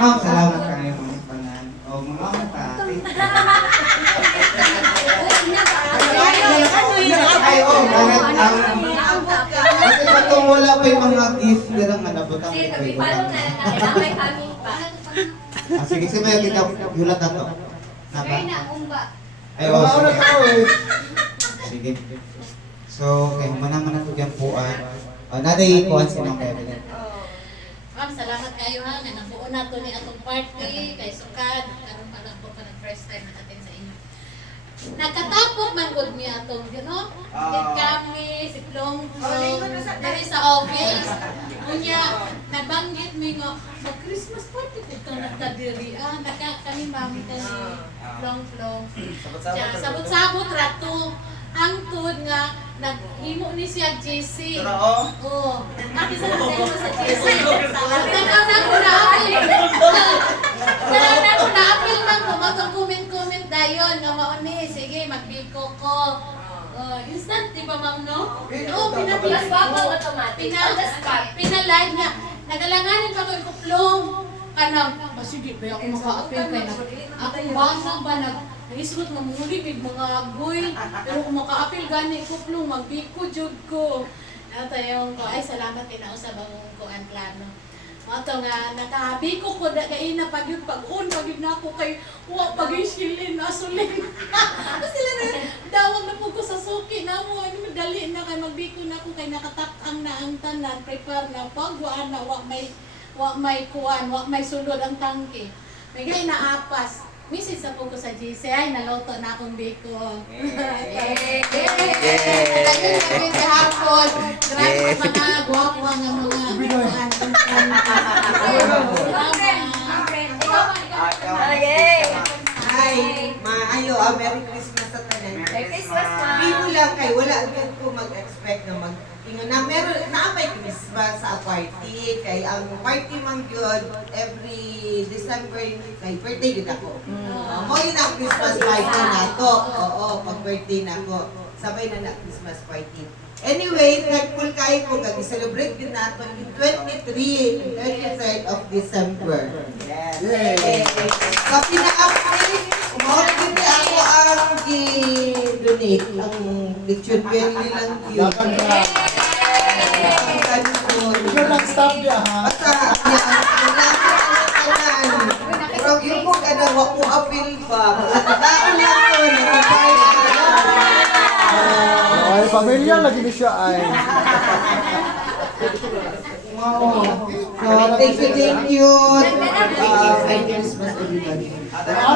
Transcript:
Ma'am, salamat kayo mga panan. O, mga pati. Ay, bakit kasi patong wala pa yung mga gift na lang manabot ang Sige, follow na lang. May coming pa. Sige, may kita yulat na to. Napa? Ay, sige. Sige. So, okay, manaman na ito dyan puan. Naday kuhan silang Evelyn. Ma'am, salamat kayo ha. Nabuo na ito ni atong party. Kay Sukad. Karoon pa lang po pa first time na atin sa inyo. Nagkatapok man good mi atong, you know? Kami, si Plong, diri sa office. Kunya, nabanggit mi nga, sa Christmas party ko ito nagkadiri. Kami mami kami, Plong. Sabot-sabot rato. Ang tud nga, naghimo ni siya JC. Oo. Ati sa nagay mo sa JC. Nagkakaw na apil man ko, mag-comment dayon nga mauni. Sige, magbiko ko. Instant, di ba ma'am, no? Oo, Plus bago automatic. Pinaline nga. Nagalanganin pa ko yung kuplong. Kanang, sige, ba ako maka-apil kay na. Ako basa ba naisgot nga muli may mga agoy. Pero kung maka-apil gani kuplong, magbiko jud ko. Yung ko, ay salamat tinausab ang ko ang plano. Ato nga, nakabiko ko na kaina pag-yun pag-un, pag-yun na ako kay pag-isilin, asulin. Tapos sila na, dawag na po ko sa suki na mo, madali na kay magbiko na ako kay nakatakang na ang tanan, prepare na pagwaan na, wak may kuwan, wak may sulod ang tangke. May gay na apas. Misis sa po ko sa GC, ay naloto na akong biko. Kami kahapon. Grabe mga guwapo ang mga kuwan. Hi, maayo, Merry Christmas sa tanan. Merry Christmas, ma'am. Bimo lang kay wala gyud ko mag-expect na ingon na meron naapay Christmas sa party kay ang party man gyud every December kay birthday gyud ako. Mo yun ang Christmas party nato. Oo, pag birthday nako. Sabay na Christmas party. Anyway, thankful kayo ko kag celebrate gyud nato yung 23rd of December. Yes. Sa pinaka-update, umawag din ako ang i-donate ang lechon belly lang yun. Ikaw lang stop niya, ha? Basta, pero yung po ka na, wak mo apil pa. Daan lang po, nakapay. Ay, pamilya lagi ni siya ay. Wow. So, thank you. Merry Christmas everybody.